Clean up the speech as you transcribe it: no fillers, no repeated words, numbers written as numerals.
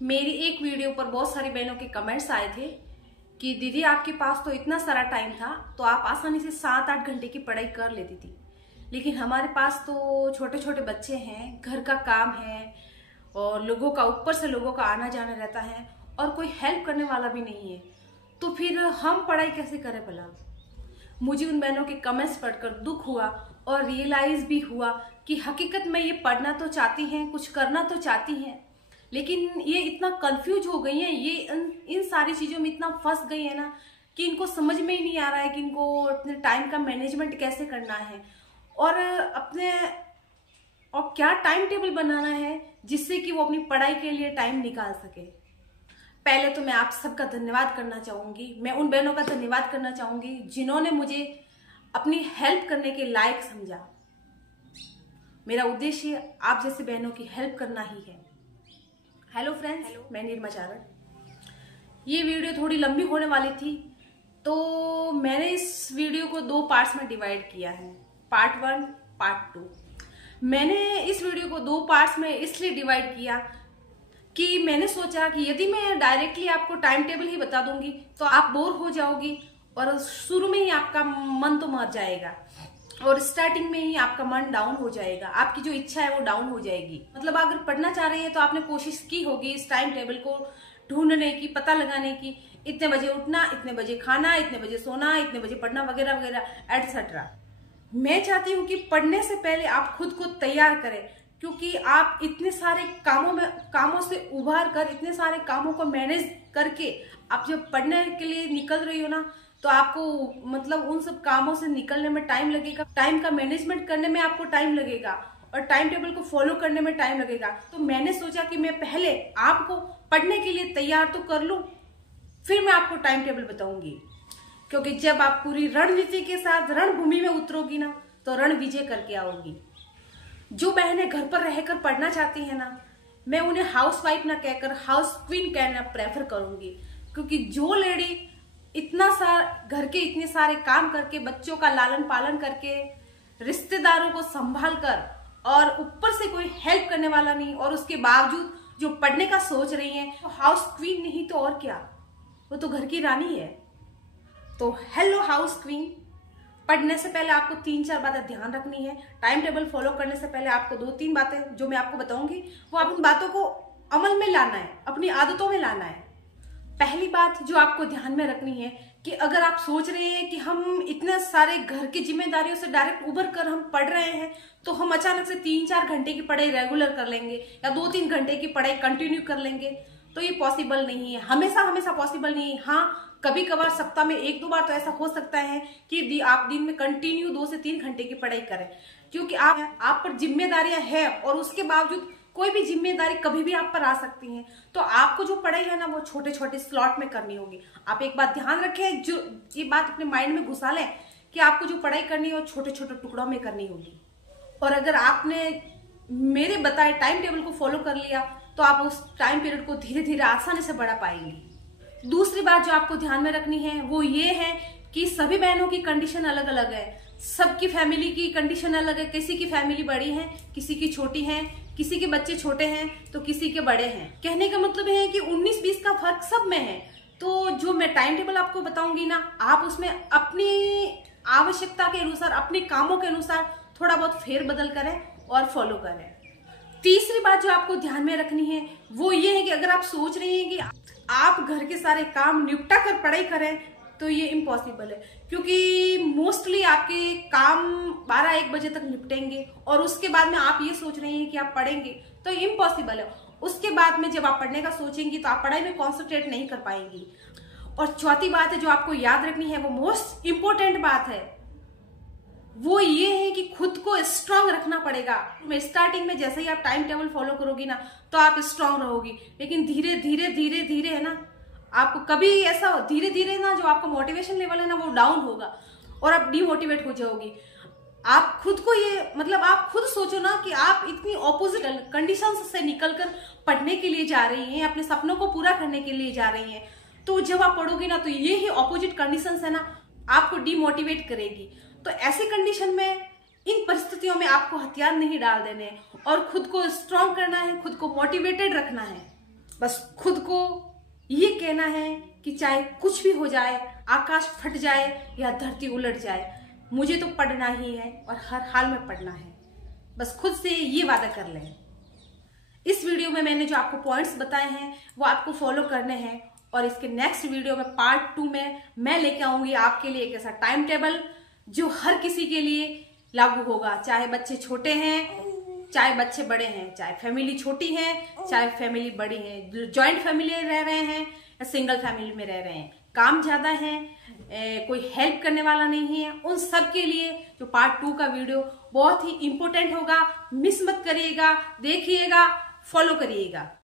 मेरी एक वीडियो पर बहुत सारी बहनों के कमेंट्स आए थे कि दीदी आपके पास तो इतना सारा टाइम था तो आप आसानी से 7-8 घंटे की पढ़ाई कर लेती थी, लेकिन हमारे पास तो छोटे छोटे बच्चे हैं, घर का काम है और लोगों का ऊपर से लोगों का आना जाना रहता है और कोई हेल्प करने वाला भी नहीं है, तो फिर हम पढ़ाई कैसे करें भला। मुझे उन बहनों के कमेंट्स पढ़कर दुख हुआ और रियलाइज भी हुआ कि हकीकत में ये पढ़ना तो चाहती हैं, कुछ करना तो चाहती हैं, लेकिन ये इतना कंफ्यूज हो गई है, ये इन सारी चीज़ों में इतना फंस गई है ना कि इनको समझ में ही नहीं आ रहा है कि इनको अपने टाइम का मैनेजमेंट कैसे करना है और क्या टाइम टेबल बनाना है जिससे कि वो अपनी पढ़ाई के लिए टाइम निकाल सके। पहले तो मैं आप सबका धन्यवाद करना चाहूँगी, मैं उन बहनों का धन्यवाद करना चाहूँगी जिन्होंने मुझे अपनी हेल्प करने के लायक समझा। मेरा उद्देश्य आप जैसे बहनों की हेल्प करना ही है। हेलो फ्रेंड्स, मैं नीरमा चारण। ये वीडियो थोड़ी लंबी होने वाली थी तो मैंने इस वीडियो को 2 पार्ट्स में डिवाइड किया है, पार्ट 1, पार्ट 2। मैंने इस वीडियो को 2 पार्ट्स में इसलिए डिवाइड किया कि मैंने सोचा कि यदि मैं डायरेक्टली आपको टाइम टेबल ही बता दूंगी तो आप बोर हो जाओगी और शुरू में ही आपका मन तो मर जाएगा और स्टार्टिंग में ही आपका मन डाउन हो जाएगा, आपकी जो इच्छा है वो डाउन हो जाएगी। मतलब अगर पढ़ना चाह रही है तो आपने कोशिश की होगी इस टाइम टेबल को ढूंढने की, पता लगाने की, इतने बजे उठना, इतने बजे खाना, इतने बजे सोना, इतने बजे पढ़ना, वगैरह वगैरह एटसेट्रा। मैं चाहती हूँ कि पढ़ने से पहले आप खुद को तैयार करें, क्योंकि आप इतने सारे कामों से उभार कर, इतने सारे कामों को मैनेज करके आप जब पढ़ने के लिए निकल रही हो ना, तो आपको मतलब उन सब कामों से निकलने में टाइम लगेगा, टाइम का मैनेजमेंट करने में आपको टाइम लगेगा और टाइम टेबल को फॉलो करने में टाइम लगेगा। तो मैंने सोचा कि मैं पहले आपको पढ़ने के लिए तैयार तो कर लूं, फिर मैं आपको टाइम टेबल बताऊंगी। क्योंकि जब आप पूरी रणनीति के साथ रणभूमि में उतरोगी ना तो रण विजय करके आओगी। जो बहनें घर पर रहकर पढ़ना चाहती है ना, मैं उन्हें हाउस वाइफ ना कहकर हाउस क्वीन कहना प्रेफर करूंगी, क्योंकि जो लेडी इतना सारा घर के इतने सारे काम करके, बच्चों का लालन पालन करके, रिश्तेदारों को संभाल कर और ऊपर से कोई हेल्प करने वाला नहीं और उसके बावजूद जो पढ़ने का सोच रही है, तो हाउस क्वीन नहीं तो और क्या, वो तो घर की रानी है। तो हेलो हाउस क्वीन, पढ़ने से पहले आपको 3-4 बातें ध्यान रखनी है। टाइम टेबल फॉलो करने से पहले आपको 2-3 बातें जो मैं आपको बताऊंगी वो आप उन बातों को अमल में लाना है, अपनी आदतों में लाना है। पहली बात जो आपको ध्यान में रखनी है कि अगर आप सोच रहे हैं कि हम इतने सारे घर की जिम्मेदारियों से डायरेक्ट उबर कर हम पढ़ रहे हैं तो हम अचानक से 3-4 घंटे की पढ़ाई रेगुलर कर लेंगे या 2-3 घंटे की पढ़ाई कंटिन्यू कर लेंगे, तो ये पॉसिबल नहीं है, हमेशा पॉसिबल नहीं है। हाँ, कभी कभार सप्ताह में 1-2 बार तो ऐसा हो सकता है कि आप दिन में कंटिन्यू 2 से 3 घंटे की पढ़ाई करें, क्योंकि आप पर जिम्मेदारियां हैं और उसके बावजूद कोई भी जिम्मेदारी कभी भी आप पर आ सकती है। तो आपको जो पढ़ाई है ना वो छोटे छोटे स्लॉट में करनी होगी। आप एक बात ध्यान रखें, जो ये बात अपने माइंड में घुसा लें कि आपको जो पढ़ाई करनी है वो छोटे छोटे टुकड़ों में करनी होगी। और अगर आपने मेरे बताए टाइम टेबल को फॉलो कर लिया तो आप उस टाइम पीरियड को धीरे धीरे आसानी से बढ़ा पाएंगे। दूसरी बात जो आपको ध्यान में रखनी है वो ये है कि सभी बहनों की कंडीशन अलग अलग है, सबकी फैमिली की कंडीशन अलग है। किसी की फैमिली बड़ी है, किसी की छोटी है, किसी के बच्चे छोटे हैं तो किसी के बड़े हैं। कहने का मतलब है कि 19-20 का फर्क सब में है। तो जो मैं टाइम टेबल आपको बताऊंगी ना, आप उसमें अपनी आवश्यकता के अनुसार, अपने कामों के अनुसार थोड़ा बहुत फेरबदल करें और फॉलो करें। तीसरी बात जो आपको ध्यान में रखनी है वो ये है कि अगर आप सोच रही हैं कि आप घर के सारे काम निपटा कर पढ़ाई करें तो ये इम्पॉसिबल है, क्योंकि मोस्टली आपके काम 12-1 बजे तक निपटेंगे और उसके बाद में आप ये सोच रही हैं कि आप पढ़ेंगे, तो इम्पॉसिबल है। उसके बाद में जब आप पढ़ने का सोचेंगी तो आप पढ़ाई में कॉन्सेंट्रेट नहीं कर पाएंगी। और चौथी बात है जो आपको याद रखनी है, वो मोस्ट इम्पोर्टेंट बात है, वो ये है कि खुद को स्ट्रांग रखना पड़ेगा। स्टार्टिंग में जैसे ही आप टाइम टेबल फॉलो करोगी ना तो आप स्ट्रांग रहोगी, लेकिन धीरे धीरे धीरे धीरे है ना, आपको कभी ऐसा धीरे धीरे ना जो आपका मोटिवेशन लेवल है ना वो डाउन होगा और आप डिमोटिवेट हो जाओगी। आप खुद को ये मतलब आप खुद सोचो ना कि आप इतनी ऑपोजिट कंडीशंस से निकलकर पढ़ने के लिए जा रही हैं, अपने सपनों को पूरा करने के लिए जा रही हैं, तो जब आप पढ़ोगी ना तो ये ही ऑपोजिट कंडीशंस है ना आपको डिमोटिवेट करेगी। तो ऐसी कंडीशन में, इन परिस्थितियों में आपको हथियार नहीं डाल देने और खुद को स्ट्रांग करना है, खुद को मोटिवेटेड रखना है। बस खुद को ये कहना है कि चाहे कुछ भी हो जाए, आकाश फट जाए या धरती उलट जाए, मुझे तो पढ़ना ही है और हर हाल में पढ़ना है। बस खुद से ये वादा कर लें। इस वीडियो में मैंने जो आपको पॉइंट्स बताए हैं वो आपको फॉलो करने हैं, और इसके नेक्स्ट वीडियो में पार्ट 2 में मैं लेके आऊंगी आपके लिए एक ऐसा टाइम टेबल जो हर किसी के लिए लागू होगा, चाहे बच्चे छोटे हैं, चाहे बच्चे बड़े हैं, चाहे फैमिली छोटी है, चाहे फैमिली बड़ी है, जॉइंट फैमिली रह रहे हैं या सिंगल फैमिली में रह रहे हैं, काम ज्यादा है, कोई हेल्प करने वाला नहीं है, उन सब के लिए जो पार्ट 2 का वीडियो बहुत ही इंपॉर्टेंट होगा। मिस मत करिएगा, देखिएगा, फॉलो करिएगा।